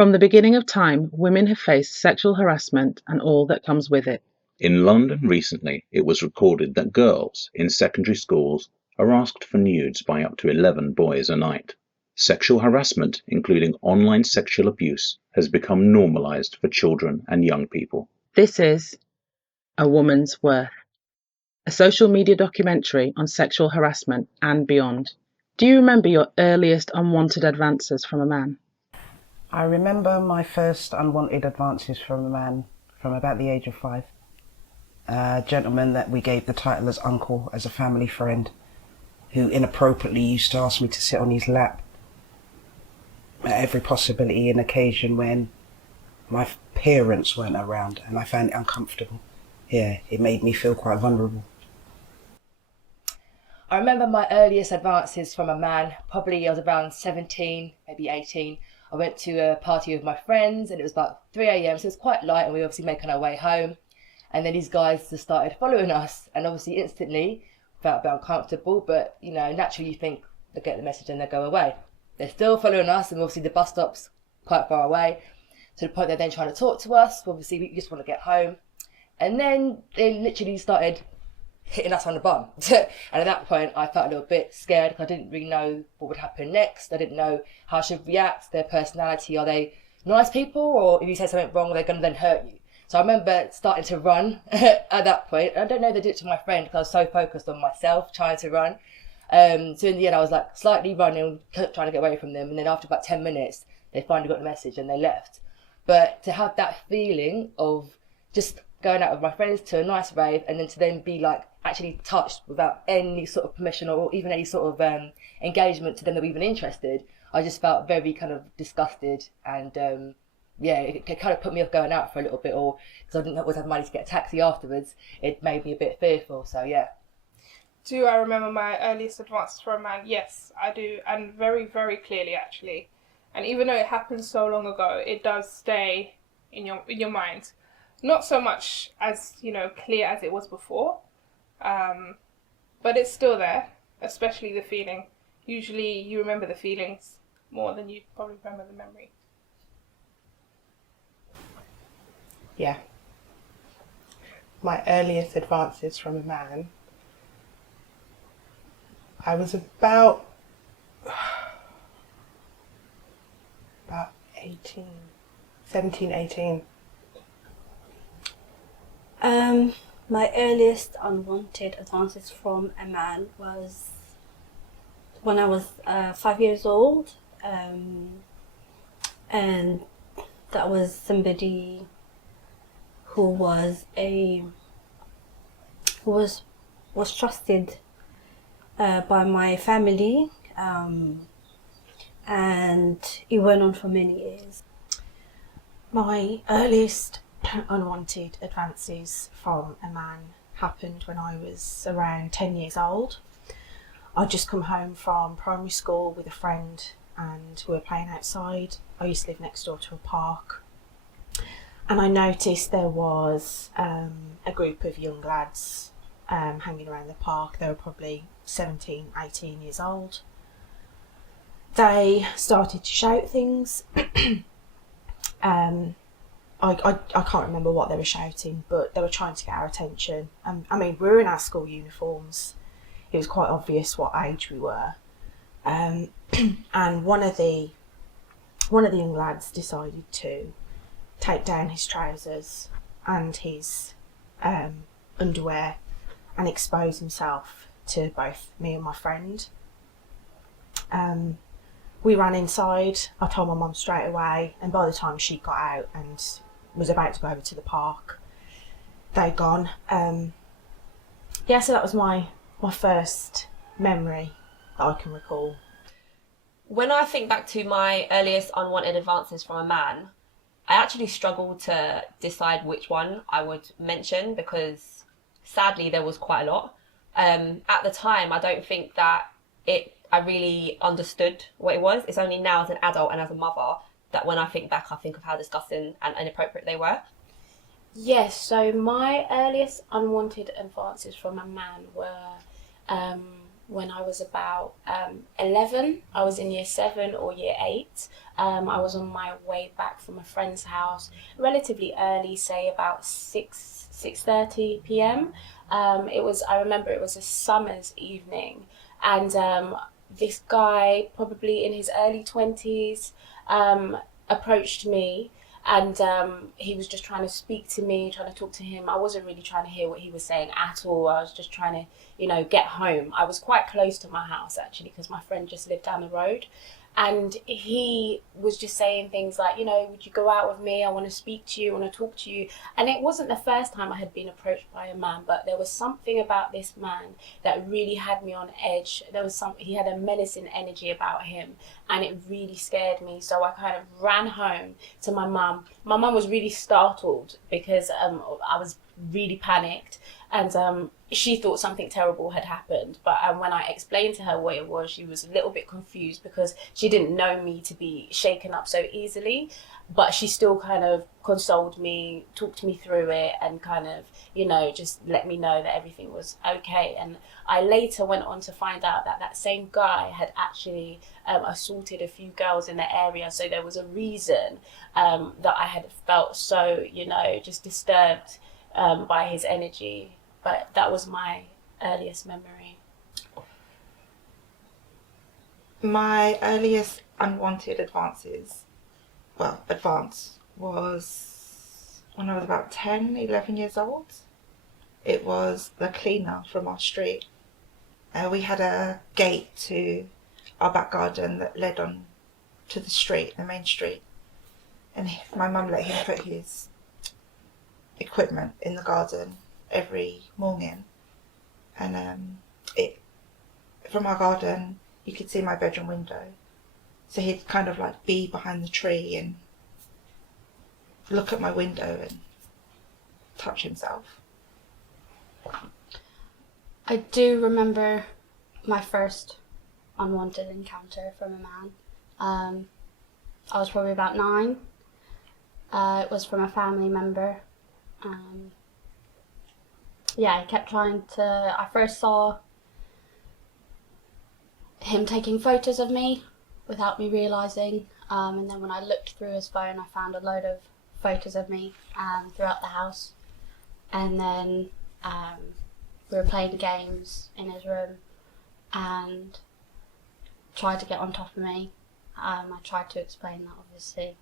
From the beginning of time, women have faced sexual harassment and all that comes with it. In London recently, it was recorded that girls in secondary schools are asked for nudes by up to 11 boys a night. Sexual harassment, including online sexual abuse, has become normalised for children and young people. This is A Woman's Worth, a social media documentary on sexual harassment and beyond. Do you remember your earliest unwanted advances from a man? I remember my first unwanted advances from a man from about the age of 5. A gentleman that we gave the title as uncle, as a family friend, who inappropriately used to ask me to sit on his lap at every possibility and occasion when my parents weren't around, and I found it uncomfortable. Yeah, it made me feel quite vulnerable. I remember my earliest advances from a man, probably I was around 17, maybe 18. I went to a party with my friends and it was about 3 a.m, so it was quite light and we were obviously making our way home. And then these guys just started following us and obviously instantly felt a bit uncomfortable, but naturally you think they'll get the message and they'll go away. They're still following us and obviously the bus stop's quite far away, to the point they're then trying to talk to us. Obviously we just want to get home. And then they literally started hitting us on the bum. And at that point I felt a little bit scared because I didn't really know what would happen next. I didn't know how I should react, their personality. Are they nice people, or if you say something wrong they're going to then hurt you? So I remember starting to run at that point. I don't know if they did it to my friend because I was so focused on myself trying to run. So in the end I was like slightly running, trying to get away from them, and then after about 10 minutes they finally got the message and they left. But to have that feeling of just going out with my friends to a nice rave and then to then be like actually touched without any sort of permission or even any sort of engagement to them that were even interested, I just felt very kind of disgusted, and it kind of put me off going out for a little bit, or because I didn't always have money to get a taxi afterwards, it made me a bit fearful. So yeah. Do I remember my earliest advances for a man? Yes, I do, and very, very clearly actually. And even though it happened so long ago, it does stay in your mind. Not so much as clear as it was before, but it's still there, especially the feeling. Usually you remember the feelings more than you probably remember the memory. Yeah. My earliest advances from a man, I was about 17, 18. My earliest unwanted advances from a man was when I was 5 years old, and that was somebody who was trusted by my family, and it went on for many years. My earliest unwanted advances from a man happened when I was around 10 years old. I'd just come home from primary school with a friend and we were playing outside. I used to live next door to a park, and I noticed there was a group of young lads hanging around the park. They were probably 17, 18 years old. They started to shout things. I can't remember what they were shouting, but they were trying to get our attention. I mean, we were in our school uniforms. It was quite obvious what age we were. And one of the young lads decided to take down his trousers and his underwear and expose himself to both me and my friend. We ran inside. I told my mum straight away, and by the time she got out and was about to go over to the park, they'd gone. So that was my first memory that I can recall. When I think back to my earliest unwanted advances from a man, I actually struggled to decide which one I would mention because sadly there was quite a lot. At the time, I don't think that I really understood what it was. It's only now as an adult and as a mother that when I think back, I think of how disgusting and inappropriate they were. Yes, so my earliest unwanted advances from a man were when I was about 11. I was in year 7 or year 8. I was on my way back from a friend's house relatively early, say about 6:30 p.m. I remember it was a summer's evening, and this guy, probably in his early 20s, approached me, and he was just trying to speak to me, trying to talk to him. I wasn't really trying to hear what he was saying at all. I was just trying to, get home. I was quite close to my house, actually, because my friend just lived down the road. And he was just saying things like, would you go out with me? I want to speak to you, I want to talk to you. And it wasn't the first time I had been approached by a man, but there was something about this man that really had me on edge. He had a menacing energy about him, and it really scared me. So I kind of ran home to my mum. My mum was really startled because I was really panicked, and she thought something terrible had happened. But when I explained to her what it was, she was a little bit confused because she didn't know me to be shaken up so easily. But she still kind of consoled me, talked me through it, and kind of, just let me know that everything was okay. And I later went on to find out that that same guy had actually assaulted a few girls in the area. So there was a reason that I had felt so, just disturbed by his energy. But that was my earliest memory. My earliest unwanted advance was when I was about 10, 11 years old. It was the cleaner from our street. We had a gate to our back garden that led on to the street, the main street. And my mum let him put his equipment in the garden every morning, and from our garden you could see my bedroom window, so he'd kind of like be behind the tree and look at my window and touch himself. I do remember my first unwanted encounter from a man. I was probably about 9. It was from a family member. He kept trying to. I first saw him taking photos of me without me realising, and then when I looked through his phone, I found a load of photos of me throughout the house. And then we were playing games in his room and tried to get on top of me. I tried to explain that obviously,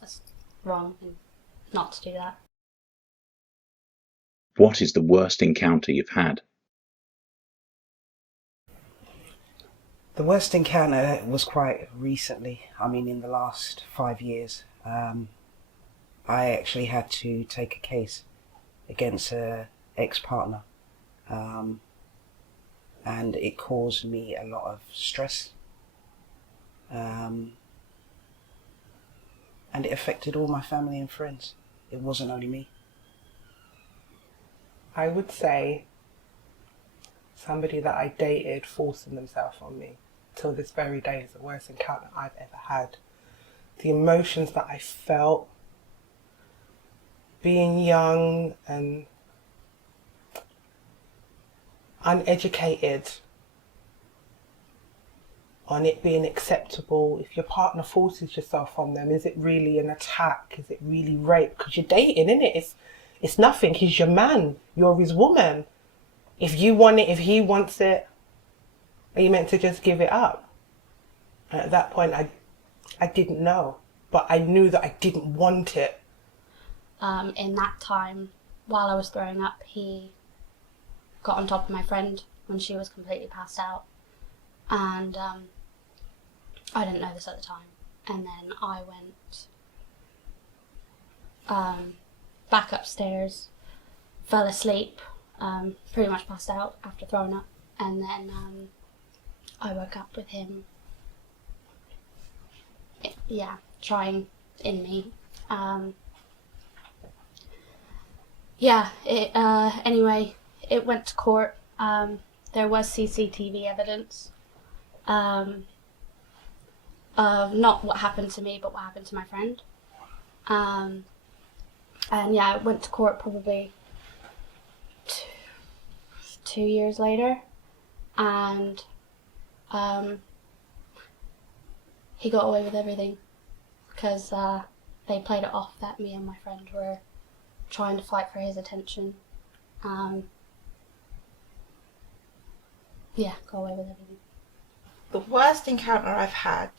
that's wrong and not to do that. What is the worst encounter you've had? The worst encounter was quite recently. In the last 5 years. I actually had to take a case against an ex-partner, and it caused me a lot of stress, and it affected all my family and friends. It wasn't only me. I would say somebody that I dated forcing themselves on me till this very day is the worst encounter I've ever had. The emotions that I felt being young and uneducated on it being acceptable. If your partner forces yourself on them, is it really an attack? Is it really rape? Because you're dating, innit? It's nothing. He's your man. You're his woman. If you want it, if he wants it, are you meant to just give it up? And at that point, I didn't know, but I knew that I didn't want it. In that time, while I was throwing up, he got on top of my friend when she was completely passed out. And I didn't know this at the time. And then I went back upstairs, fell asleep, pretty much passed out after throwing up. And then I woke up with him, trying in me. Anyway, it went to court. There was CCTV evidence of not what happened to me, but what happened to my friend. It went to court probably 2 years later. and he got away with everything because they played it off that me and my friend were trying to fight for his attention. Yeah, got away with everything. The worst encounter I've had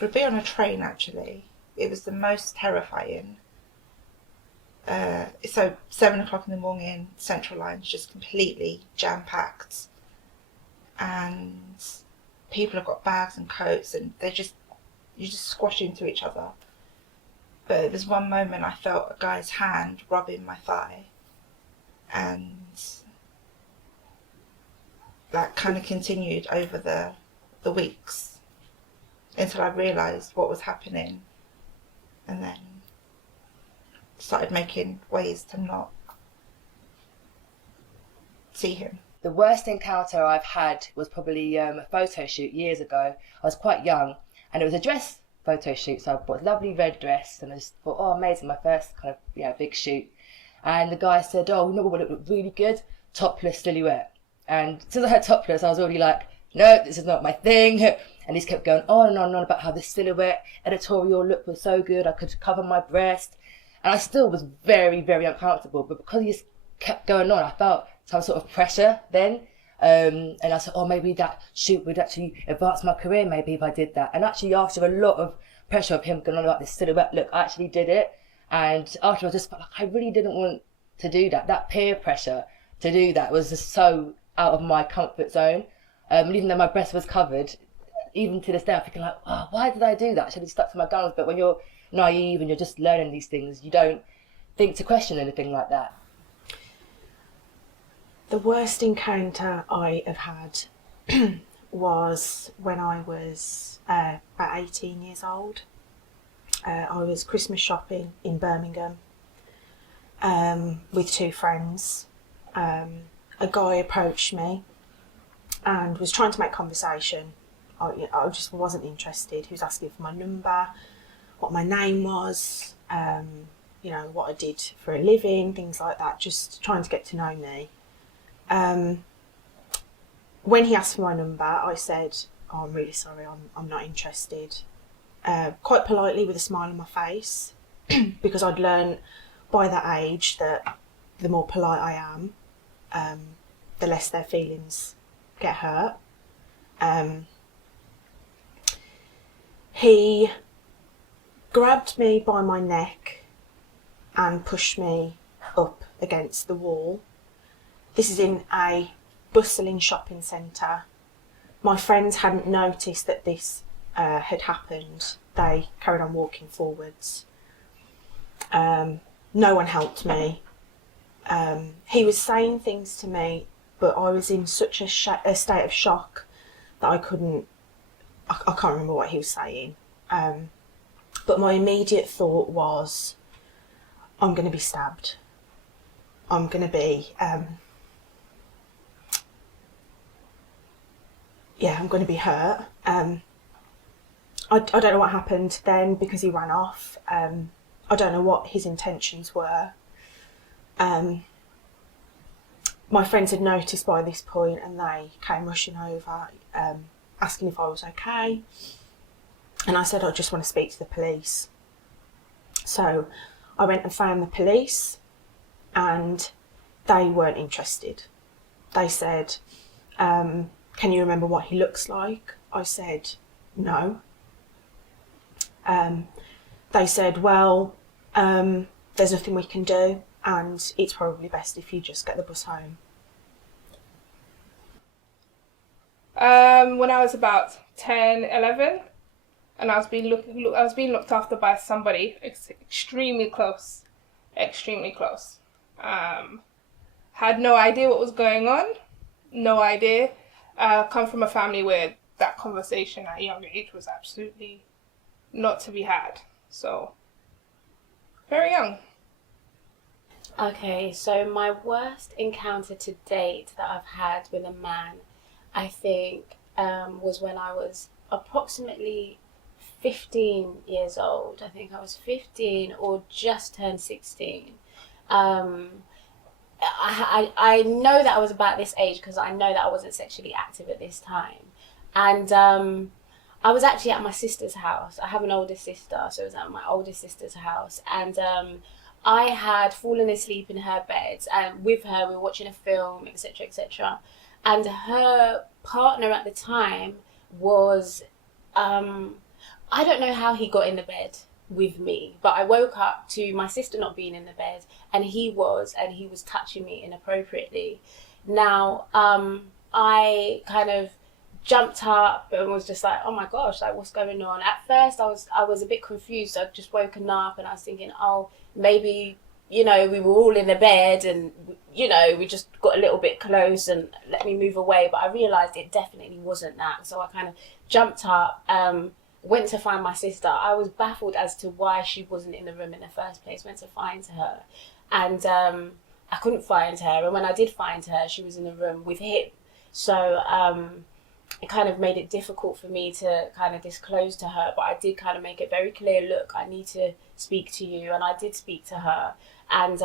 would be on a train, actually. It was the most terrifying. So 7 o'clock in the morning, Central Line's just completely jam-packed, and people have got bags and coats, and you just squash into each other. But there was one moment I felt a guy's hand rubbing my thigh, and that kind of continued over the weeks until I realised what was happening, and then started making ways to not see him. The worst encounter I've had was probably a photo shoot years ago. I was quite young, and it was a dress photo shoot, so I bought a lovely red dress, and I just thought, oh, amazing, my first kind of big shoot. And the guy said, oh, you know what would look really good? Topless silhouette. And since I heard topless, I was already like, no, this is not my thing. And he just kept going on and on and on about how the silhouette editorial look was so good, I could cover my breast. And I still was very, very uncomfortable, but because he just kept going on, I felt some sort of pressure then. And I said, oh, maybe that shoot would actually advance my career, maybe if I did that. And actually, after a lot of pressure of him going on about this silhouette look, I actually did it. And after I just felt like I really didn't want to do that. That peer pressure to do that was just so out of my comfort zone. And even though my breast was covered, even to this day, I'm thinking like, oh, why did I do that? I should have stuck to my guns. But when you're naive and you're just learning these things, you don't think to question anything like that. The worst encounter I have had was when I was about 18 years old. I was Christmas shopping in Birmingham with two friends. A guy approached me and was trying to make conversation. I just wasn't interested. He was asking for my number, what my name was, what I did for a living, things like that, just trying to get to know me. When he asked for my number, I said, oh, I'm really sorry, I'm not interested. Quite politely with a smile on my face, because I'd learned by that age that the more polite I am, the less their feelings get hurt. He grabbed me by my neck and pushed me up against the wall. This is in a bustling shopping centre. My friends hadn't noticed that this had happened. They carried on walking forwards. No one helped me. He was saying things to me, but I was in such a state of shock that I can't remember what he was saying. But my immediate thought was, I'm going to be stabbed. I'm going to be... I'm going to be hurt. I don't know what happened then because he ran off. I don't know what his intentions were. My friends had noticed by this point and they came rushing over, asking if I was okay. And I said, I just want to speak to the police. So I went and found the police and they weren't interested. They said, can you remember what he looks like? I said, no. They said, well, there's nothing we can do and it's probably best if you just get the bus home. When I was about 10, 11, and I was being looked after by somebody extremely close. Had no idea what was going on, no idea. Come from a family where that conversation at a younger age was absolutely not to be had. So, very young. Okay, so my worst encounter to date that I've had with a man, I think, was when I was approximately 15 years old. I think I was 15 or just turned 16. I know that I was about this age because I know that I wasn't sexually active at this time. And I was actually at my sister's house. I have an older sister, so I was at my older sister's house. And I had fallen asleep in her bed, and with her we were watching a film, etc., etc. And her partner at the time was, I don't know how he got in the bed with me, but I woke up to my sister not being in the bed, and he was touching me inappropriately. Now, I kind of jumped up and was just like, oh my gosh, like what's going on? At first I was a bit confused. I'd just woken up and I was thinking, oh, maybe, we were all in the bed and, we just got a little bit close and let me move away. But I realised it definitely wasn't that. So I kind of jumped up, went to find my sister. I was baffled as to why she wasn't in the room in the first place, went to find her. And I couldn't find her. And when I did find her, she was in the room with him. So it kind of made it difficult for me to kind of disclose to her, but I did kind of make it very clear, look, I need to speak to you. And I did speak to her. And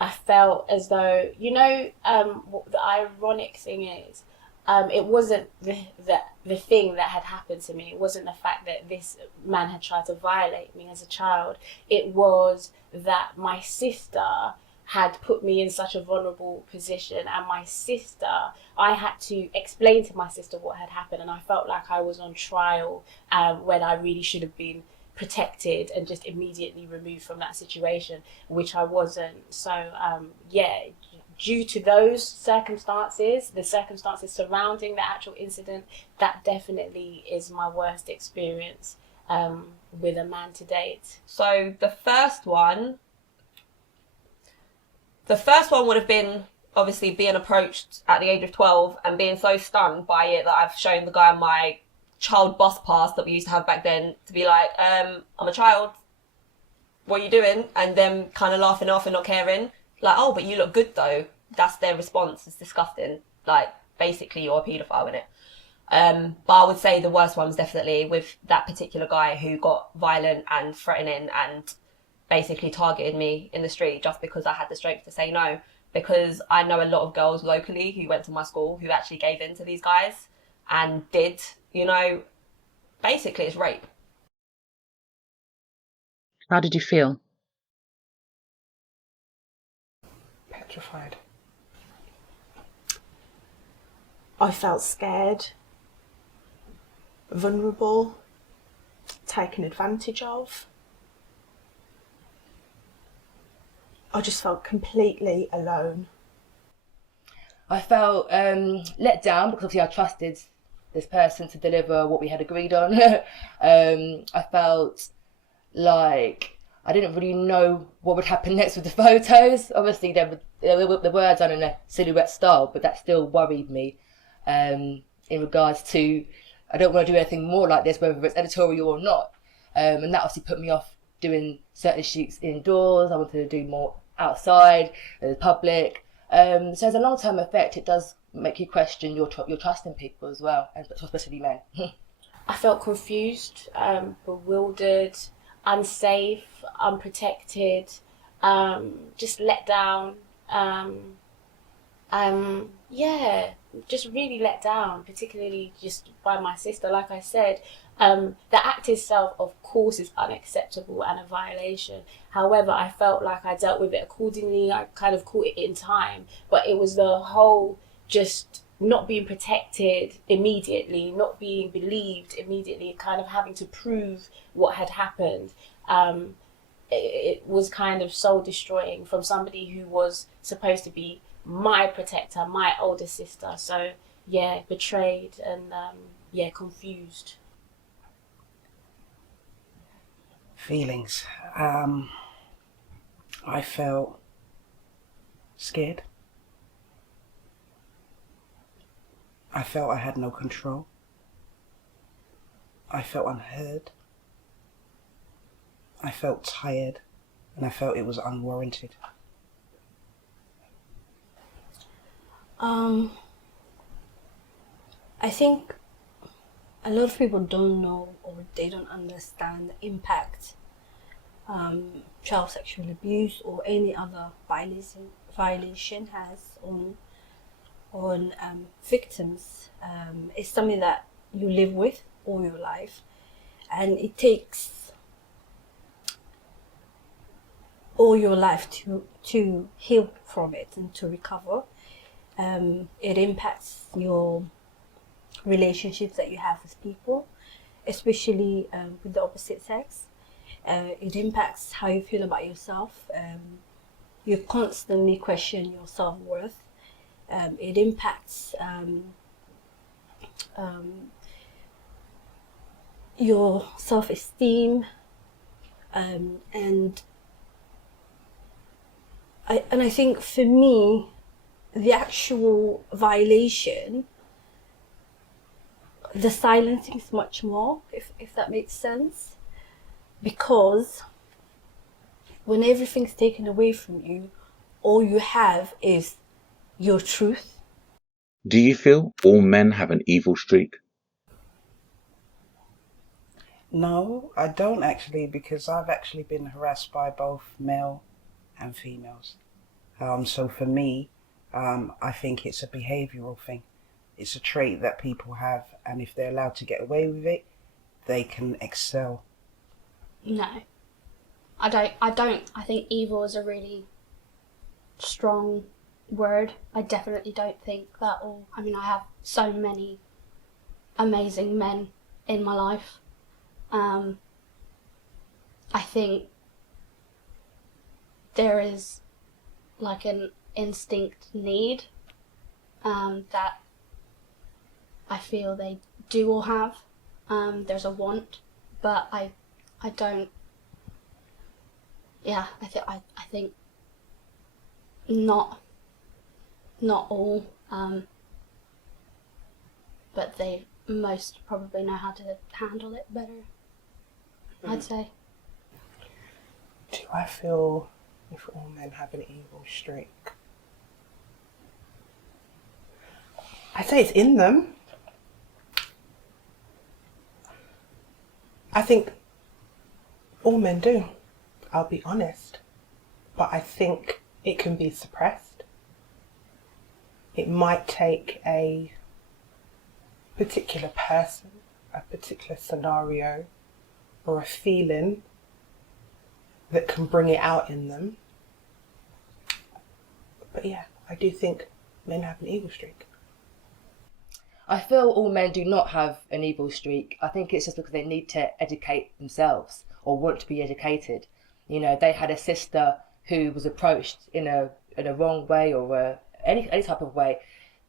I felt as though, what the ironic thing is, it wasn't the thing that had happened to me. It wasn't the fact that this man had tried to violate me as a child. It was that my sister had put me in such a vulnerable position, and I had to explain to my sister what had happened, and I felt like I was on trial when I really should have been protected and just immediately removed from that situation, which I wasn't. So due to those circumstances, the circumstances surrounding the actual incident, that definitely is my worst experience with a man to date. So the first one would have been obviously being approached at the age of 12 and being so stunned by it that I've shown the guy my child bus pass that we used to have back then to be like, I'm a child, what are you doing? And them kind of laughing off and not caring. Like, oh, but you look good though. That's their response. It's disgusting. Like, basically you're a paedophile, innit? But I would say the worst one was definitely with that particular guy who got violent and threatening and basically targeted me in the street just because I had the strength to say no. Because I know a lot of girls locally who went to my school who actually gave in to these guys and did, basically it's rape. How did you feel? Petrified. I felt scared, vulnerable, taken advantage of. I just felt completely alone. I felt let down because obviously I trusted this person to deliver what we had agreed on. I felt like I didn't really know what would happen next with the photos. Obviously, they were done in a silhouette style, but that still worried me in regards to I don't want to do anything more like this, whether it's editorial or not. And that obviously put me off doing certain shoots indoors. I wanted to do more outside, in the public. So as a long-term effect, it does make you question your trust in people as well, and especially men. I felt confused, bewildered, unsafe, unprotected, just let down. Just really let down, particularly just by my sister. Like I said, the act itself, of course, is unacceptable and a violation. However, I felt like I dealt with it accordingly. I kind of caught it in time, but it was the whole just not being protected immediately, not being believed immediately, kind of having to prove what had happened. It was kind of soul destroying from somebody who was supposed to be my protector, my older sister. So yeah, betrayed and confused. Feelings. I felt scared. I felt I had no control. I felt unheard. I felt tired, and I felt it was unwarranted. I think a lot of people don't know or they don't understand the impact child sexual abuse or any other violence violation has on victims. It's something that you live with all your life, and it takes all your life to heal from it and to recover. It impacts your relationships that you have with people, especially with the opposite sex. It impacts how you feel about yourself. You constantly question your self-worth. It impacts your self-esteem, and I think for me, the actual violation, the silencing is much more, if that makes sense, because when everything's taken away from you, all you have is your truth. Do you feel all men have an evil streak? No, I don't actually, because I've actually been harassed by both male and females. So for me, I think it's a behavioural thing. It's a trait that people have, and if they're allowed to get away with it, they can excel. No, I don't. I think evil is a really strong word. I definitely don't think that all. I mean, I have so many amazing men in my life. I think there is like an instinct need that I feel they do all have. There's a want, but I don't. Yeah, I think not all, but they most probably know how to handle it better. I'd say. Do I feel if all men have an evil streak? I'd say it's in them. I think all men do, I'll be honest. But I think it can be suppressed. It might take a particular person, a particular scenario, or a feeling that can bring it out in them. But yeah, I do think men have an evil streak. I feel all men do not have an evil streak. I think it's just because they need to educate themselves or want to be educated. You know, they had a sister who was approached in a wrong way or any type of way.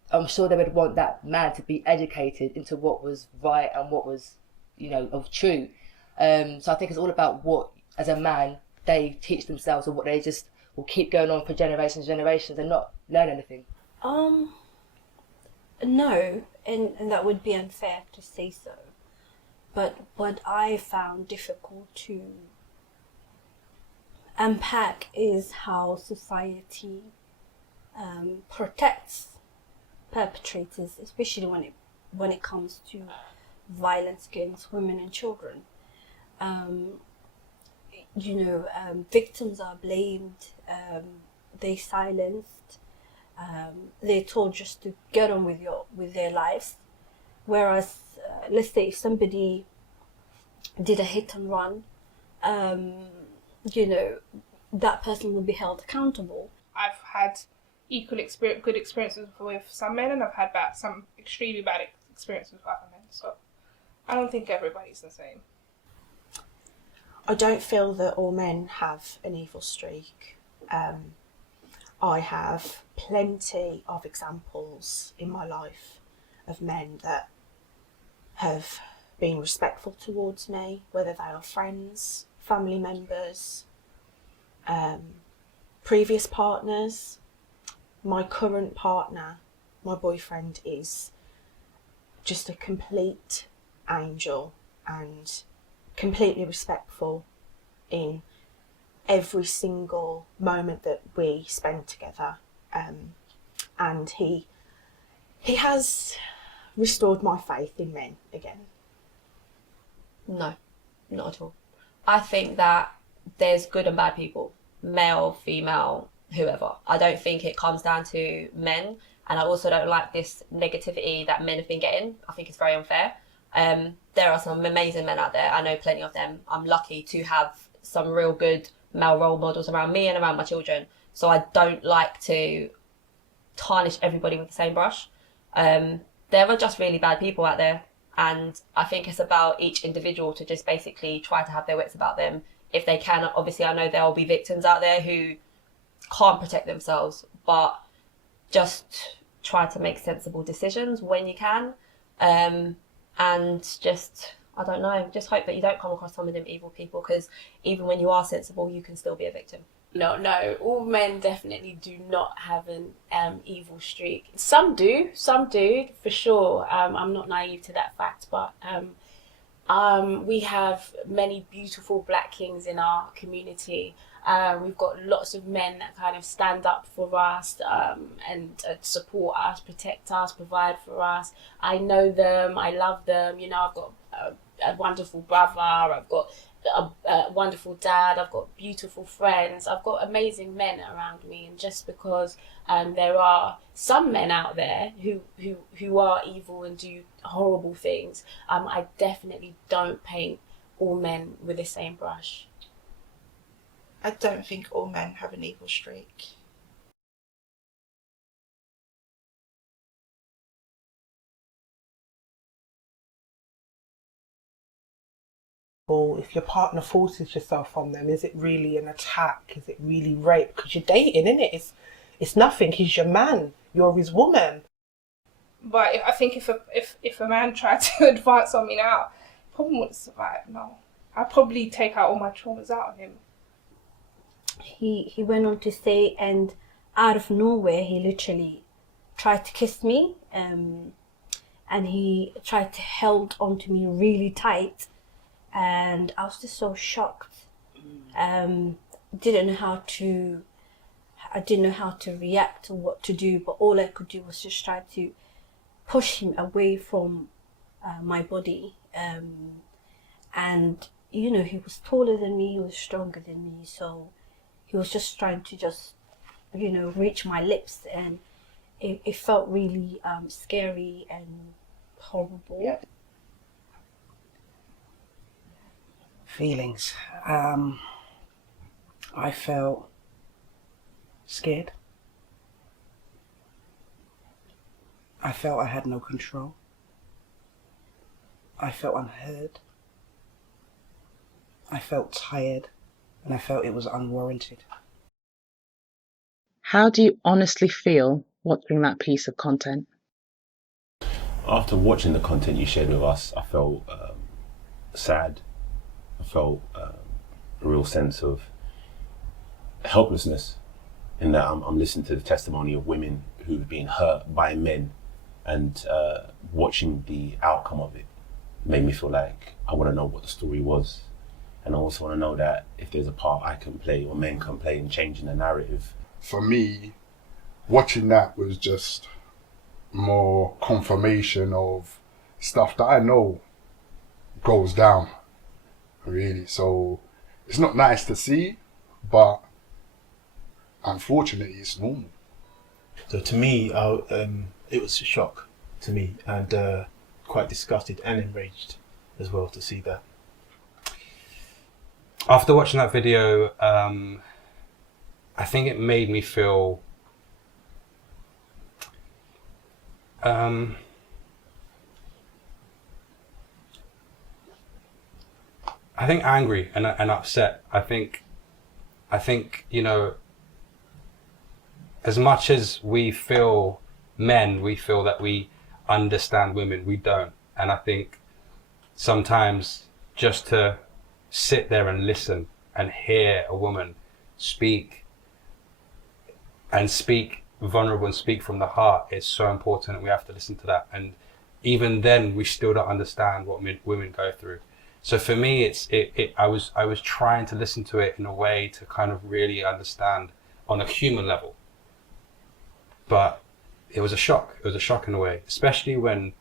I'm sure they would want that man to be educated into what was right and what was, of true. So I think it's all about what, as a man, they teach themselves, or what they just will keep going on for generations and generations and not learn anything. No, and that would be unfair to say so. But what I found difficult to unpack is how society protects perpetrators, especially when it comes to violence against women and children. Victims are blamed, they silenced, they're told just to get on with their lives. Whereas, let's say if somebody did a hit and run, that person will be held accountable. I've had good experiences with some men, and I've had some extremely bad experiences with other men. So I don't think everybody's the same. I don't feel that all men have an evil streak. I have plenty of examples in my life of men that have been respectful towards me, whether they are friends, family members, previous partners. My current partner, my boyfriend, is just a complete angel and completely respectful in every single moment that we spend together, and he has restored my faith in men again. No, not at all. I think that there's good and bad people, male, female, whoever. I don't think it comes down to men, and I also don't like this negativity that men have been getting. I think it's very unfair. There are some amazing men out there. I know plenty of them. I'm lucky to have some real good male role models around me and around my children. So I don't like to tarnish everybody with the same brush. There are just really bad people out there, and I think it's about each individual to just basically try to have their wits about them if they can. Obviously, I know there will be victims out there who can't protect themselves, but just try to make sensible decisions when you can, and just, I don't know, just hope that you don't come across some of them evil people, because even when you are sensible, you can still be a victim. No, all men definitely do not have an evil streak. Some do, for sure. I'm not naive to that fact, but we have many beautiful black kings in our community. We've got lots of men that kind of stand up for us and support us, protect us, provide for us. I know them, I love them. You know, I've got a wonderful brother, I've got a wonderful dad, I've got beautiful friends, I've got amazing men around me. And just because there are some men out there who are evil and do horrible things, I definitely don't paint all men with the same brush. I don't think all men have an evil streak. If your partner forces yourself on them, is it really an attack? Is it really rape? Because you're dating, innit? It's nothing. He's your man. You're his woman. But I think if a man tried to advance on me now, probably wouldn't survive. No, I'd probably take out all my traumas out of him. He went on to say, and out of nowhere, he literally tried to kiss me, and he tried to hold onto me really tight. And I was just so shocked. I didn't know how to react or what to do, but all I could do was just try to push him away from my body. And you know, he was taller than me, he was stronger than me, so he was just trying to reach my lips, and it felt really scary and horrible. Yeah. Feelings. I felt scared. I felt I had no control. I felt unheard. I felt tired, and I felt it was unwarranted. How do you honestly feel watching that piece of content? After watching the content you shared with us, I felt sad. I felt a real sense of helplessness in that I'm listening to the testimony of women who've been hurt by men, and watching the outcome of it made me feel like I want to know what the story was. And I also want to know that if there's a part I can play or men can play in changing the narrative. For me, watching that was just more confirmation of stuff that I know goes down, really. So it's not nice to see, but unfortunately it's normal. So to me, it was a shock to me, and quite disgusted and enraged as well to see that. After watching that video, I think it made me feel I think angry and upset. I think as much as we feel that we understand women, we don't. And I think sometimes just to sit there and listen and hear a woman speak vulnerable and speak from the heart is so important, and we have to listen to that. And even then, we still don't understand what women go through. So for me, I was trying to listen to it in a way to kind of really understand on a human level. But it was a shock. It was a shock in a way, especially when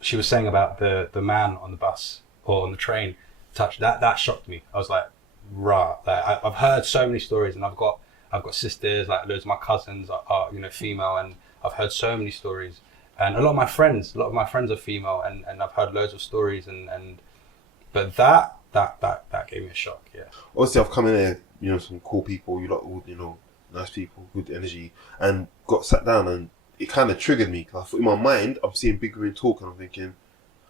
she was saying about the man on the bus or on the train touch. That shocked me. I was like, rah. Like I've heard so many stories, and I've got sisters, like loads of my cousins are female, and I've heard so many stories, and a lot of my friends are female, and I've heard loads of stories, but that gave me a shock. Yeah. Obviously, I've come in there, some cool people, you lot, all, nice people, good energy, and got sat down, and it kind of triggered me. Cause I thought in my mind, I'm seeing Big Green talk, and I'm thinking,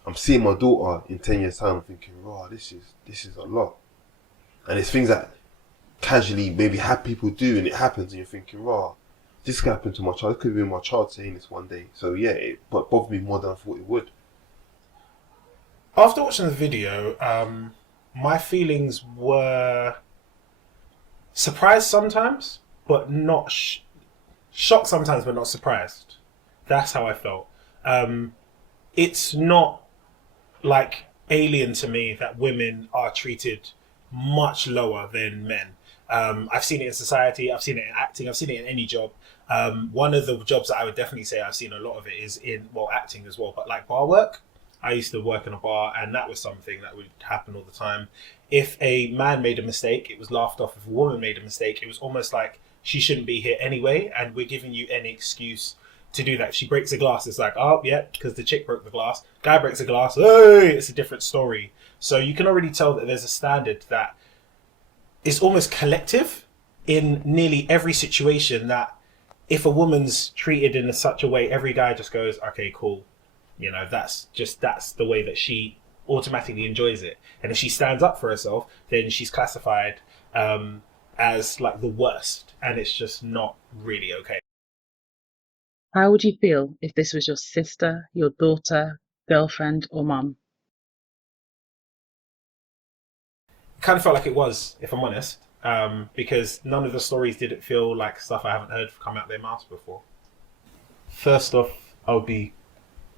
I'm seeing my daughter in 10 years' time. I'm thinking, wow, this is a lot, and it's things that casually maybe people do, and it happens, and you're thinking, wow, this could happen to my child. It could have been my child saying this one day. So yeah, it bothered me more than I thought it would. After watching the video, my feelings were surprised sometimes, but not shocked sometimes, but not surprised. That's how I felt. It's not like alien to me that women are treated much lower than men. I've seen it in society, I've seen it in acting, I've seen it in any job. One of the jobs that I would definitely say I've seen a lot of it is in, acting as well, but like bar work. I used to work in a bar, and that was something that would happen all the time. If a man made a mistake, it was laughed off. If a woman made a mistake, it was almost like she shouldn't be here anyway, and we're giving you any excuse to do that. If she breaks a glass, it's like, oh, yeah, because the chick broke the glass. Guy breaks a glass, hey, it's a different story. So you can already tell that there's a standard that is almost collective in nearly every situation, that if a woman's treated in such a way, every guy just goes, okay, cool. That's the way that she automatically enjoys it. And if she stands up for herself, then she's classified as like the worst. And it's just not really okay. How would you feel if this was your sister, your daughter, girlfriend, or mum? It kind of felt like it was, if I'm honest, because none of the stories didn't feel like stuff I haven't heard come out their mouths before. First off, I would be,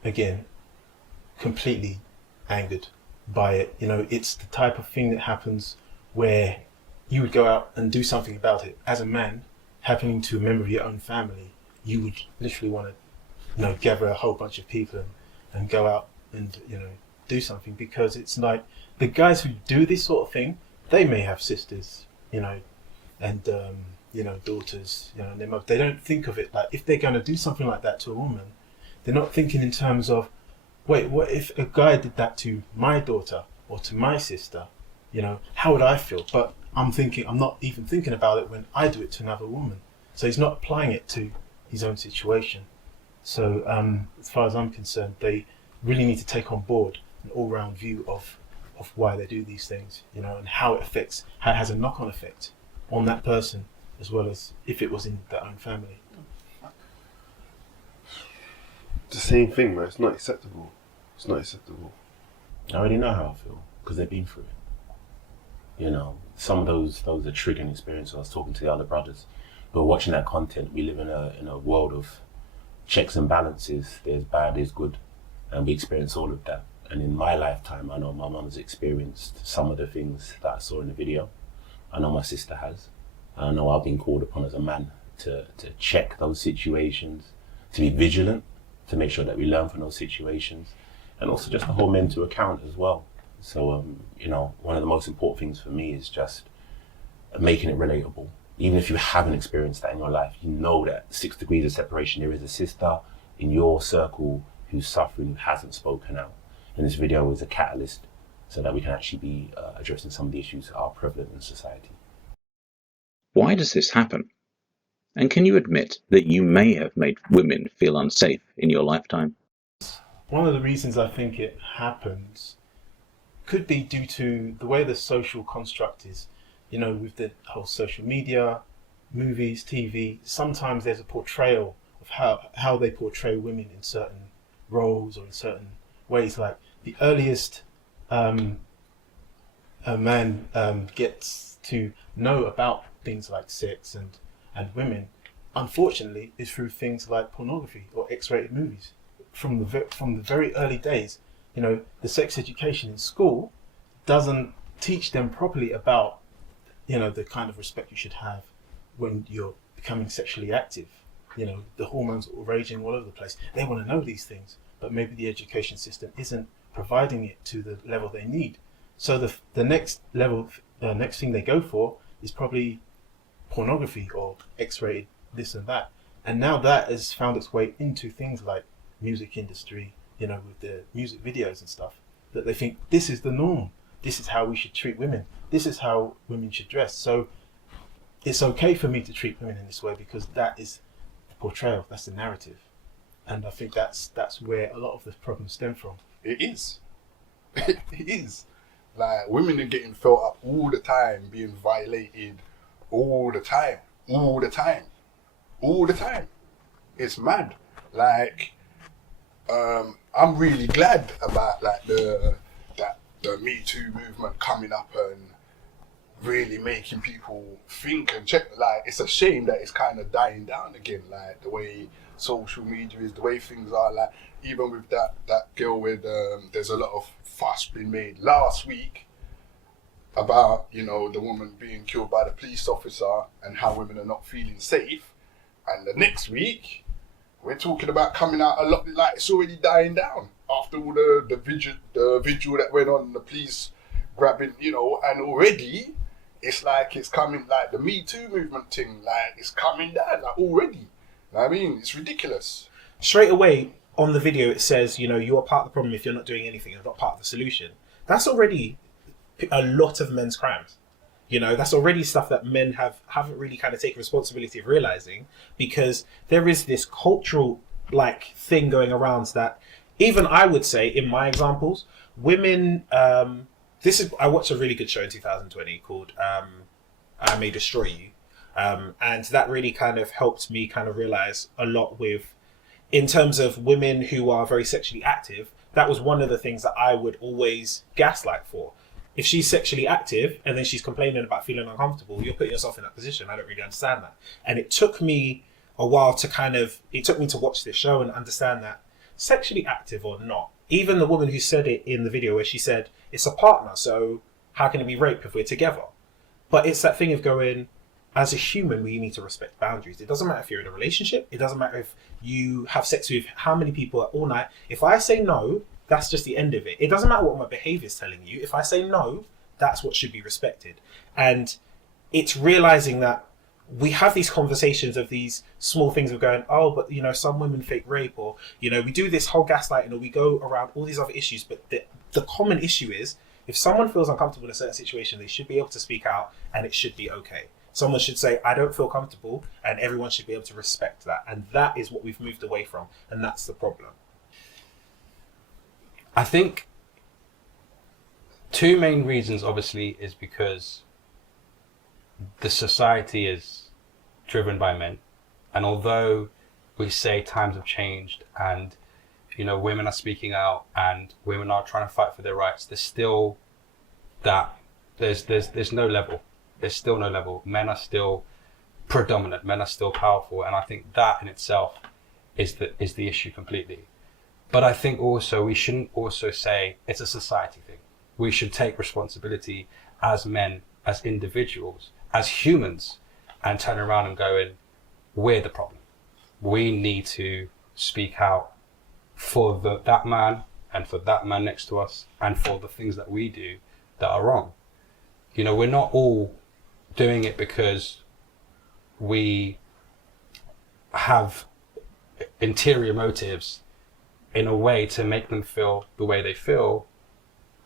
again, completely angered by it. It's the type of thing that happens where you would go out and do something about it. As a man, happening to a member of your own family, you would literally want to, gather a whole bunch of people and go out and, do something, because it's like the guys who do this sort of thing, they may have sisters, and, daughters, and they don't think of it like, if they're going to do something like that to a woman, they're not thinking in terms of, wait, what if a guy did that to my daughter or to my sister? How would I feel? But I'm not even thinking about it when I do it to another woman. So he's not applying it to his own situation. So as far as I'm concerned, they really need to take on board an all-round view of why they do these things, and how it has a knock-on effect on that person, as well as if it was in their own family. The same thing, man. It's not acceptable. It's not acceptable. I already know how I feel because they've been through it. Some of those are triggering experiences. I was talking to the other brothers, but watching that content, we live in a world of checks and balances. There's bad, there's good, and we experience all of that. And in my lifetime, I know my mum has experienced some of the things that I saw in the video. I know my sister has. I know I've been called upon as a man to check those situations, to be vigilant, to make sure that we learn from those situations, and also just to hold men to account as well. So, one of the most important things for me is just making it relatable. Even if you haven't experienced that in your life, you know that 6 degrees of separation, there is a sister in your circle who's suffering, who hasn't spoken out. And this video is a catalyst so that we can actually be addressing some of the issues that are prevalent in society. Why does this happen? And can you admit that you may have made women feel unsafe in your lifetime? One of the reasons I think it happens could be due to the way the social construct is. With the whole social media, movies, TV, sometimes there's a portrayal of how they portray women in certain roles or in certain ways. Like the earliest a man gets to know about things like sex and women, unfortunately, is through things like pornography or X-rated movies. From the very early days, the sex education in school doesn't teach them properly about, the kind of respect you should have when you're becoming sexually active. The hormones are raging all over the place. They want to know these things, but maybe the education system isn't providing it to the level they need. So the next level the next thing they go for is probably pornography or X-rated this and that. And now that has found its way into things like music industry, you know, with the music videos and stuff, that they think this is the norm. This is how we should treat women. This is how women should dress. So it's okay for me to treat women in this way because that is the portrayal, that's the narrative. And I think that's where a lot of the problems stem from. It is. It is. Like, women are getting felt up all the time, being violated all the time. All the time. All the time. It's mad. Like, I'm really glad about like the Me Too movement coming up and really making people think and check. Like, it's a shame that it's kind of dying down again, like the way social media is, the way things are. Like, even with that girl with there's a lot of fuss being made last week about, you know, the woman being killed by the police officer and how women are not feeling safe, and the next week we're talking about coming out a lot, like it's already dying down after all the vigil that went on, the police grabbing, you know, and already it's like it's coming, like the Me Too movement thing, like it's coming down, like already. You know what I mean? It's ridiculous. Straight away on the video it says, you know, you're part of the problem if you're not doing anything, you're not part of the solution. That's already a lot of men's crimes. You know, that's already stuff that men haven't really kind of taken responsibility of realizing, because there is this cultural like thing going around that even I would say in my examples, women, I watched a really good show in 2020 called I May Destroy You. And that really kind of helped me kind of realize a lot with, in terms of women who are very sexually active, that was one of the things that I would always gaslight for. If she's sexually active and then she's complaining about feeling uncomfortable, you're putting yourself in that position. I don't really understand that. And it took me a while to watch this show and understand that sexually active or not, even the woman who said it in the video where she said, it's a partner, so how can it be rape if we're together? But it's that thing of going, as a human, we need to respect boundaries. It doesn't matter if you're in a relationship. It doesn't matter if you have sex with how many people all night. If I say no, that's just the end of it. It doesn't matter what my behavior is telling you. If I say no, that's what should be respected. And it's realizing that we have these conversations of these small things of going, oh, but you know, some women fake rape, or you know, we do this whole gaslighting, or we go around all these other issues. But the common issue is, if someone feels uncomfortable in a certain situation, they should be able to speak out, and it should be okay. Someone should say, I don't feel comfortable, and everyone should be able to respect that. And that is what we've moved away from, and that's the problem. I think two main reasons, obviously, is because the society is driven by men. And although we say times have changed and, you know, women are speaking out and women are trying to fight for their rights, there's still that, there's no level. There's still no level. Men are still predominant. Men are still powerful. And I think that in itself is the issue completely. But I think also we shouldn't also say it's a society thing. We should take responsibility as men, as individuals, as humans, and turn around and go in, we're the problem. We need to speak out for that man and for that man next to us and for the things that we do that are wrong. You know, we're not all doing it because we have interior motives in a way to make them feel the way they feel.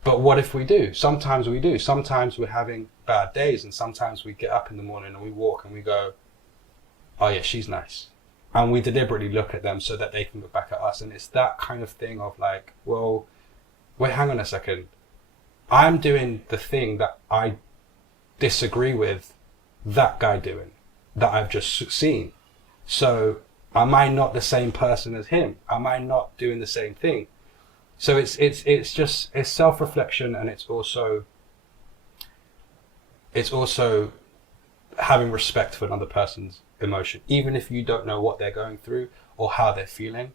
But what if we do? Sometimes we do. Sometimes we're having bad days, and sometimes we get up in the morning and we walk and we go, oh yeah, she's nice. And we deliberately look at them so that they can look back at us. And it's that kind of thing of like, well, wait, hang on a second. I'm doing the thing that I disagree with that guy doing, that I've just seen. So am I not the same person as him? Am I not doing the same thing? So it's just self-reflection, and it's also having respect for another person's emotion, even if you don't know what they're going through or how they're feeling.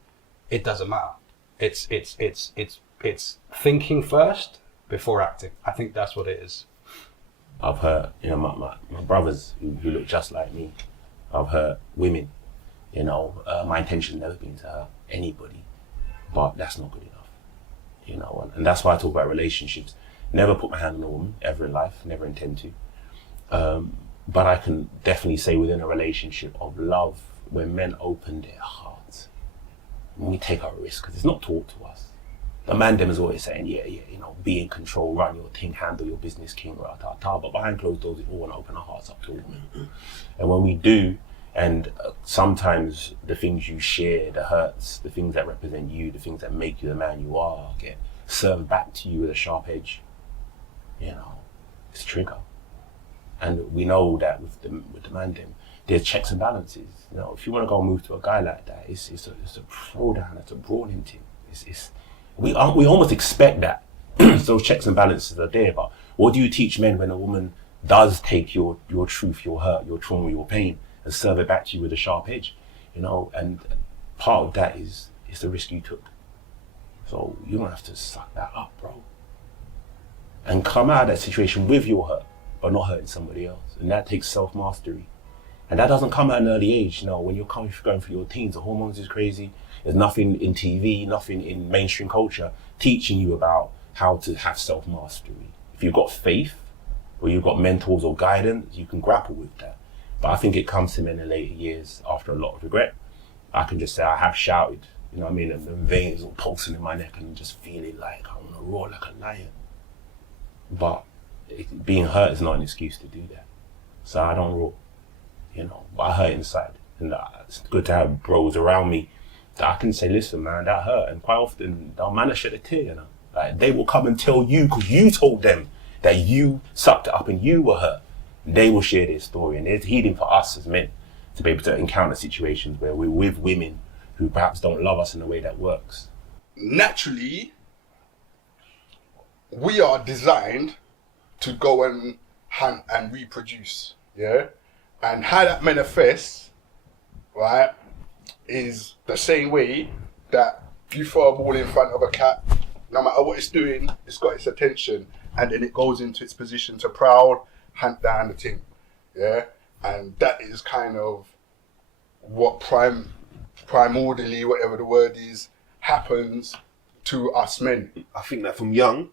It doesn't matter. It's thinking first before acting. I think that's what it is. I've hurt, you know, my brothers who look just like me. I've hurt women. You know, my intention never been to hurt anybody, but that's not good enough. You know, and that's why I talk about relationships. Never put my hand on a woman ever in life, never intend to. But I can definitely say within a relationship of love, when men open their hearts, when we take our risk, because it's not taught to us. The man them is always saying, yeah, you know, be in control, run your thing, handle your business, king, rah-ta-ta. But behind closed doors, we all want to open our hearts up to a woman. And when we do, and sometimes the things you share, the hurts, the things that represent you, the things that make you the man you are, get served back to you with a sharp edge. You know, it's a trigger. And we know that with the man them, there's checks and balances. You know, if you want to go and move to a guy like that, it's a throwdown, it's a brawling thing. We almost expect that those checks and balances are there. But what do you teach men when a woman does take your truth, your hurt, your trauma, your pain, and serve it back to you with a sharp edge? You know, and part of that is the risk you took. So you don't have to suck that up, bro. And come out of that situation with your hurt, but not hurting somebody else. And that takes self-mastery. And that doesn't come at an early age. You know, when you're going through your teens, the hormones is crazy. There's nothing in TV, nothing in mainstream culture teaching you about how to have self-mastery. If you've got faith, or you've got mentors or guidance, you can grapple with that. But I think it comes to me in the later years after a lot of regret. I can just say I have shouted, you know what I mean, and the veins all pulsing in my neck and just feeling like I want to roar like a lion. But being hurt is not an excuse to do that. So I don't roar, you know, but I hurt inside. And it's good to have bros around me that I can say, listen, man, that hurt. And quite often they'll manage to shed a tear, you know. Like they will come and tell you because you told them that you sucked it up and you were hurt. They will share their story, and there's healing for us as men to be able to encounter situations where we're with women who perhaps don't love us in a way that works. Naturally, we are designed to go and hunt and reproduce, yeah? And how that manifests, right, is the same way that you throw a ball in front of a cat, no matter what it's doing, it's got its attention, and then it goes into its position to prowl, hunt down the thing, yeah? And that is kind of what primordially, whatever the word is, happens to us men. I think that from young,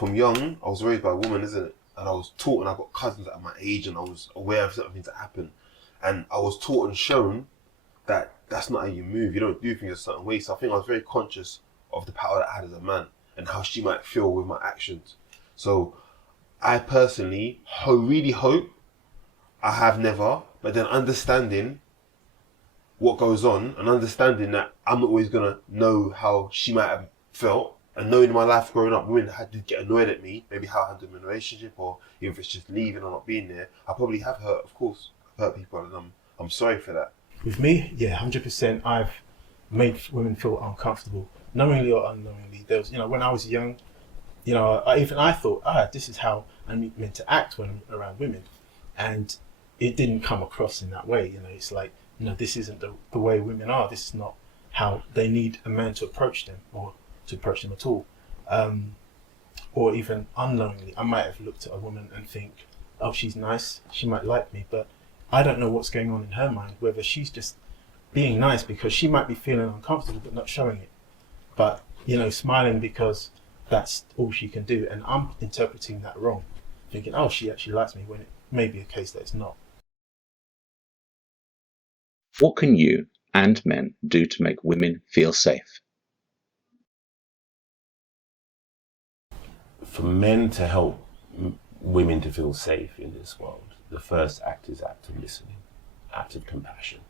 I was raised by a woman, isn't it? And I was taught, and I've got cousins at my age, and I was aware of certain things that happen. And I was taught and shown that that's not how you move. You don't do things a certain way. So I think I was very conscious of the power that I had as a man and how she might feel with my actions. So I personally really hope I have never, but then understanding what goes on and understanding that I'm not always going to know how she might have felt, and knowing in my life growing up, women had to get annoyed at me, maybe how I handled in a relationship, or even if it's just leaving or not being there. I probably have hurt, of course. I've hurt people, and I'm sorry for that. With me, yeah, 100%. I've made women feel uncomfortable, knowingly or unknowingly. There was, you know, when I was young, you know, I thought, this is how I'm meant to act when I'm around women, and it didn't come across in that way. You know, it's like, you know, this isn't the way women are. This is not how they need a man to approach them, or to approach them at all. Or even unknowingly, I might have looked at a woman and think, oh, she's nice, she might like me, but I don't know what's going on in her mind, whether she's just being nice because she might be feeling uncomfortable but not showing it. But, you know, smiling because that's all she can do. And I'm interpreting that wrong, thinking, oh, she actually likes me, when it may be a case that it's not. What can you and men do to make women feel safe? For men to help women to feel safe in this world, the first act is act of listening, act of compassion.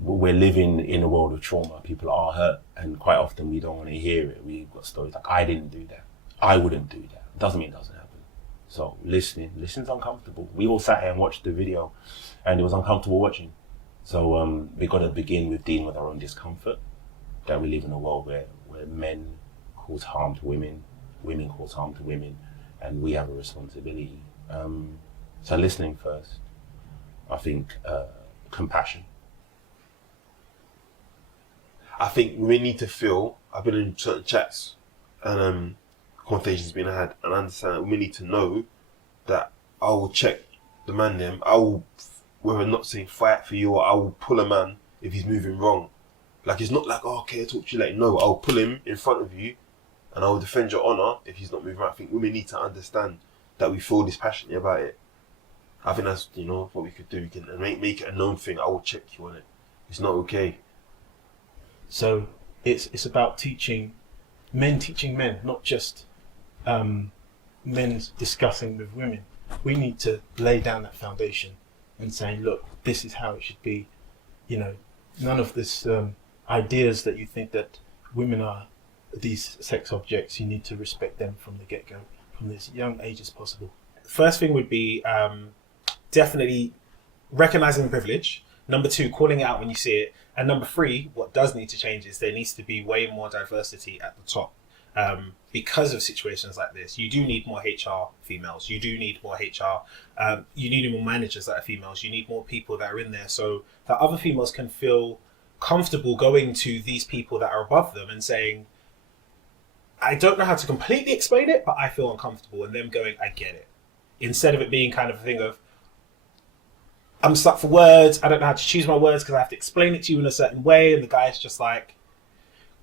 We're living in a world of trauma. People are hurt, and quite often we don't want to hear it. We've got stories like, I didn't do that, I wouldn't do that. Doesn't mean it doesn't happen. So listening's uncomfortable. We all sat here and watched the video, and it was uncomfortable watching. So we got to begin with dealing with our own discomfort, that we live in a world where men cause harm to women, women cause harm to women, and we have a responsibility. So listening first, I think compassion. I think we need to feel, I've been in certain chats and conversations being had, and I understand that we need to know that I will check the man them, I will, whether not saying fight for you, or I will pull a man if he's moving wrong. Like, it's not like, oh, okay, I'll talk to you later. No, I'll pull him in front of you and I will defend your honour if he's not moving right. I think women need to understand that we feel this passionately about it. I think that's, you know, what we could do. We can make it a known thing. I will check you on it. It's not okay. So it's about teaching men, not just men discussing with women. We need to lay down that foundation and saying, look, this is how it should be. You know, none of this ideas that you think that women are these sex objects. You need to respect them from the get-go, from as young age as possible. First thing would be definitely recognizing privilege. Number 2, calling it out when you see it. And number 3, what does need to change is there needs to be way more diversity at the top. Because of situations like this, you do need more HR females. You do need more HR. You need more managers that are females. You need more people that are in there so that other females can feel comfortable going to these people that are above them and saying, I don't know how to completely explain it, but I feel uncomfortable. And them going, I get it. Instead of it being kind of a thing of, I'm stuck for words. I don't know how to choose my words because I have to explain it to you in a certain way. And the guy's just like,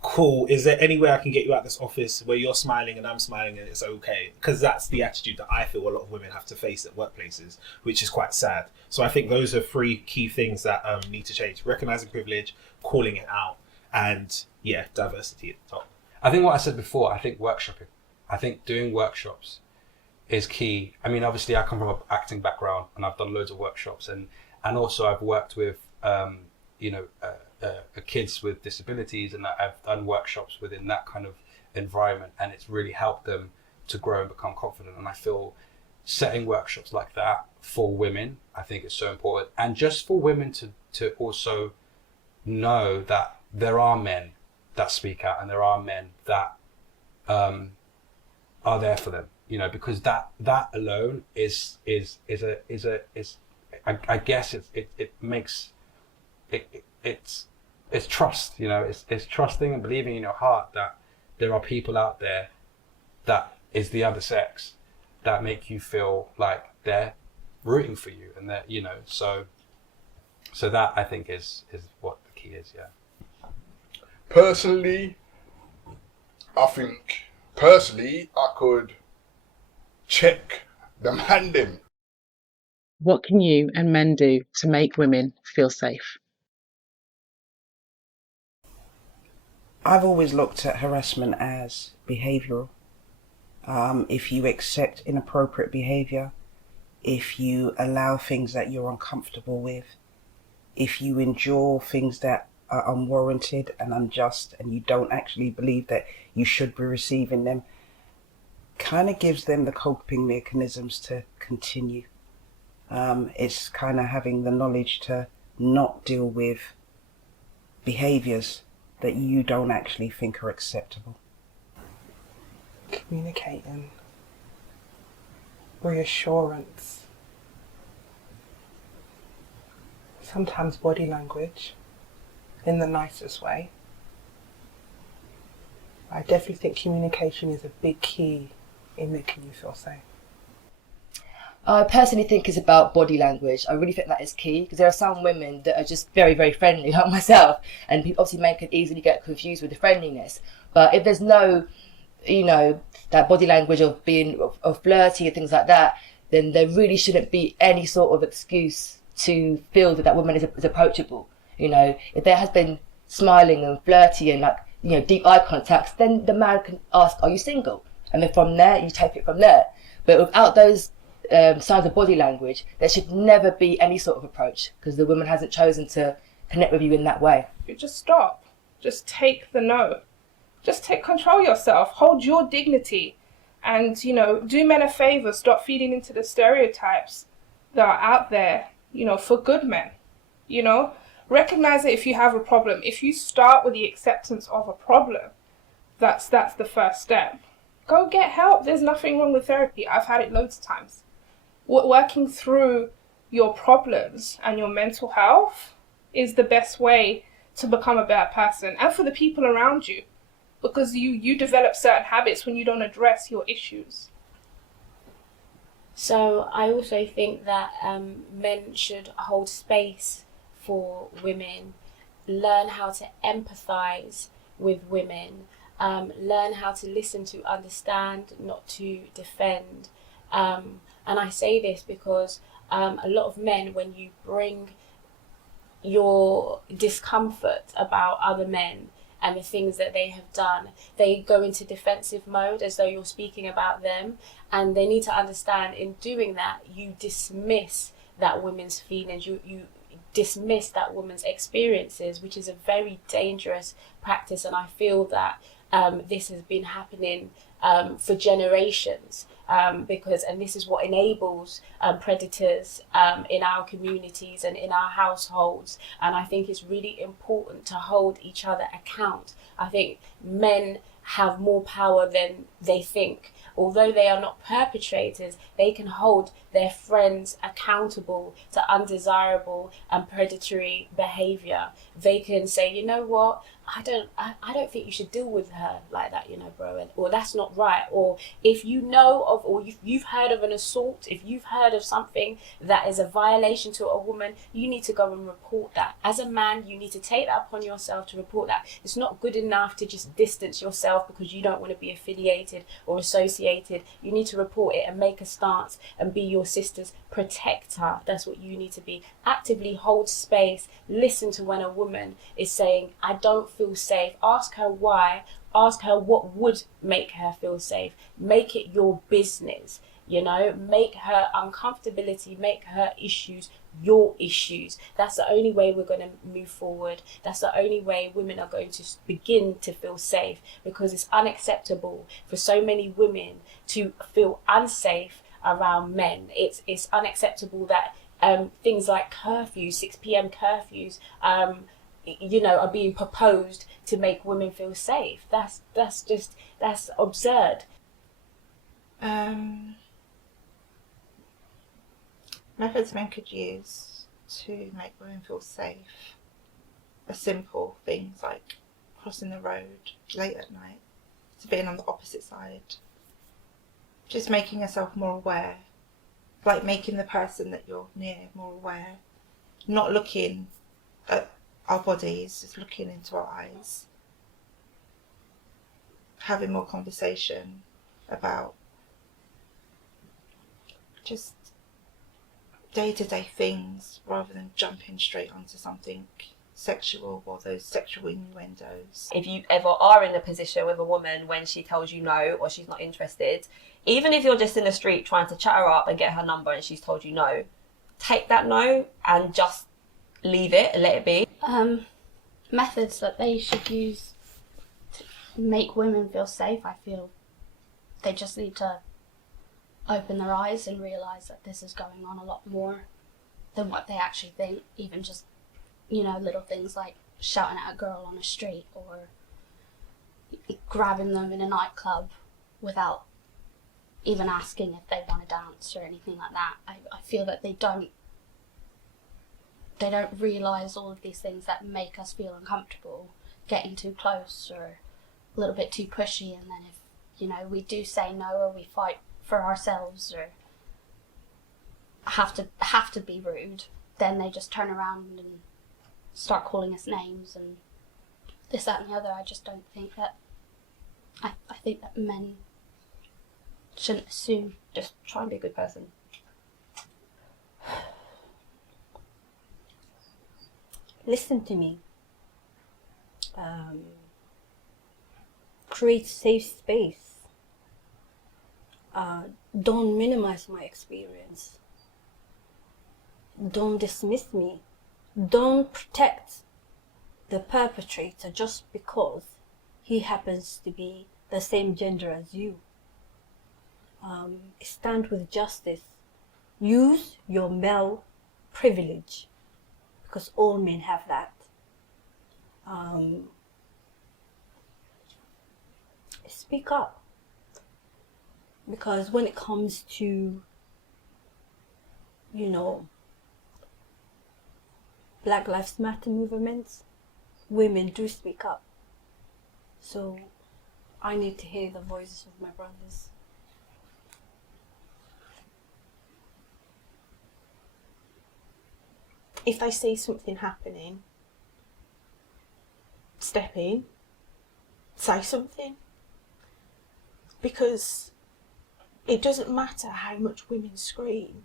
cool, is there any way I can get you out of this office where you're smiling and I'm smiling and it's okay? Because that's the attitude that I feel a lot of women have to face at workplaces, which is quite sad. So I think those are 3 key things that need to change. Recognizing privilege, calling it out, and diversity at the top. I think what I said before, I think workshopping. I think doing workshops is key. I mean, obviously I come from an acting background and I've done loads of workshops and also I've worked with, kids with disabilities, and I've done workshops within that kind of environment, and it's really helped them to grow and become confident. And I feel setting workshops like that for women, I think is so important. And just for women to also know that there are men that speak out and there are men that are there for them, you know, because that alone is I guess it makes it's trust, you know, it's trusting and believing in your heart that there are people out there that is the other sex that make you feel like they're rooting for you, and that, you know, so that I think is what the key is. Personally, I think I could check the man them. What can you and men do to make women feel safe? I've always looked at harassment as behavioural. If you accept inappropriate behaviour, if you allow things that you're uncomfortable with, if you endure things that are unwarranted and unjust and you don't actually believe that you should be receiving them, kind of gives them the coping mechanisms to continue. It's kind of having the knowledge to not deal with behaviours that you don't actually think are acceptable. Communicating, reassurance, sometimes body language in the nicest way. I definitely think communication is a big key in making you feel safe. I personally think it's about body language. I really think that is key, because there are some women that are just very, very friendly, like myself, and people obviously men can easily get confused with the friendliness. But if there's no, that body language of being of flirty and things like that, then there really shouldn't be any sort of excuse to feel that woman is approachable. If there has been smiling and flirty and deep eye contacts, then the man can ask, "Are you single?" And then from there you take it from there. But without those signs of body language, there should never be any sort of approach, because the woman hasn't chosen to connect with you in that way. You just stop. Just take the no. Just control yourself. Hold your dignity. And, do men a favour. Stop feeding into the stereotypes that are out there, for good men. Recognize it if you have a problem. If you start with the acceptance of a problem, that's the first step. Go get help. There's nothing wrong with therapy. I've had it loads of times. Working through your problems and your mental health is the best way to become a better person, and for the people around you, because you develop certain habits when you don't address your issues. So I also think that men should hold space for women, learn how to empathise with women, learn how to listen to understand, not to defend. And I say this because a lot of men, when you bring your discomfort about other men and the things that they have done, they go into defensive mode as though you're speaking about them. And they need to understand, in doing that, you dismiss that woman's feelings, you dismiss that woman's experiences, which is a very dangerous practice. And I feel that this has been happening for generations, because, and this is what enables predators in our communities and in our households. And I think it's really important to hold each other account. I think men have more power than they think. Although they are not perpetrators, they can hold their friends accountable to undesirable and predatory behavior. They can say, you know what, I don't think you should deal with her like that, you know, bro, or that's not right. Or if you know of, or you've heard of an assault, if you've heard of something that is a violation to a woman, you need to go and report that. As a man, you need to take that upon yourself to report that. It's not good enough to just distance yourself because you don't want to be affiliated or associated. You need to report it and make a stance and be your sister's protector. That's what you need to be. Actively hold space. Listen to when a woman is saying, I don't feel safe. Ask her why. Ask her what would make her feel safe. Make it your business. You know, make her uncomfortability, make her issues your issues. That's the only way we're going to move forward. That's the only way women are going to begin to feel safe, because it's unacceptable for so many women to feel unsafe around men. It's unacceptable that things like curfews, 6 p.m. curfews, you know, are being proposed to make women feel safe. That's absurd. Methods men could use to make women feel safe are simple things like crossing the road late at night, to being on the opposite side, just making yourself more aware, like making the person that you're near more aware, not looking at our bodies, just looking into our eyes, having more conversation about just day-to-day things rather than jumping straight onto something sexual or those sexual innuendos. If you ever are in a position with a woman when she tells you no or she's not interested, even if you're just in the street trying to chat her up and get her number and she's told you no, take that no and just leave it and let it be. Methods that they should use to make women feel safe, I feel they just need to open their eyes and realise that this is going on a lot more than what they actually think. Even just, you know, little things like shouting at a girl on the street or grabbing them in a nightclub without even asking if they want to dance or anything like that. I feel that they don't realise all of these things that make us feel uncomfortable, getting too close or a little bit too pushy, and then if, you know, we do say no or we fight for ourselves or have to be rude, then they just turn around and start calling us names and this, that and the other. I just don't think that, I think that men shouldn't assume. Just try and be a good person. Listen to me. Create safe space. Don't minimize my experience. Don't dismiss me. Don't protect the perpetrator just because he happens to be the same gender as you. Stand with justice. Use your male privilege, because all men have that. Speak up. Because when it comes to, you know, Black Lives Matter movements, women do speak up. So I need to hear the voices of my brothers. If they see something happening, step in, say something, because it doesn't matter how much women scream.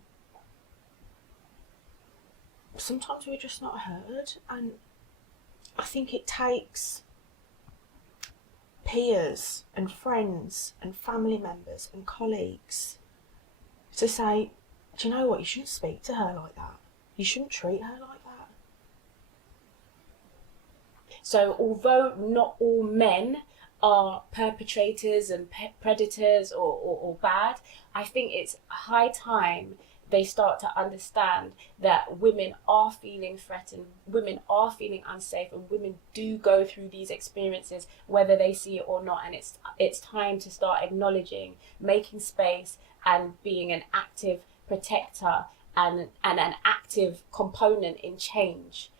Sometimes we're just not heard, and I think it takes peers and friends and family members and colleagues to say, do you know what, you shouldn't speak to her like that. You shouldn't treat her like that. So although not all men are perpetrators and predators or bad, I think it's high time they start to understand that women are feeling threatened, women are feeling unsafe, and women do go through these experiences whether they see it or not. And it's time to start acknowledging, making space, and being an active protector and an active component in change.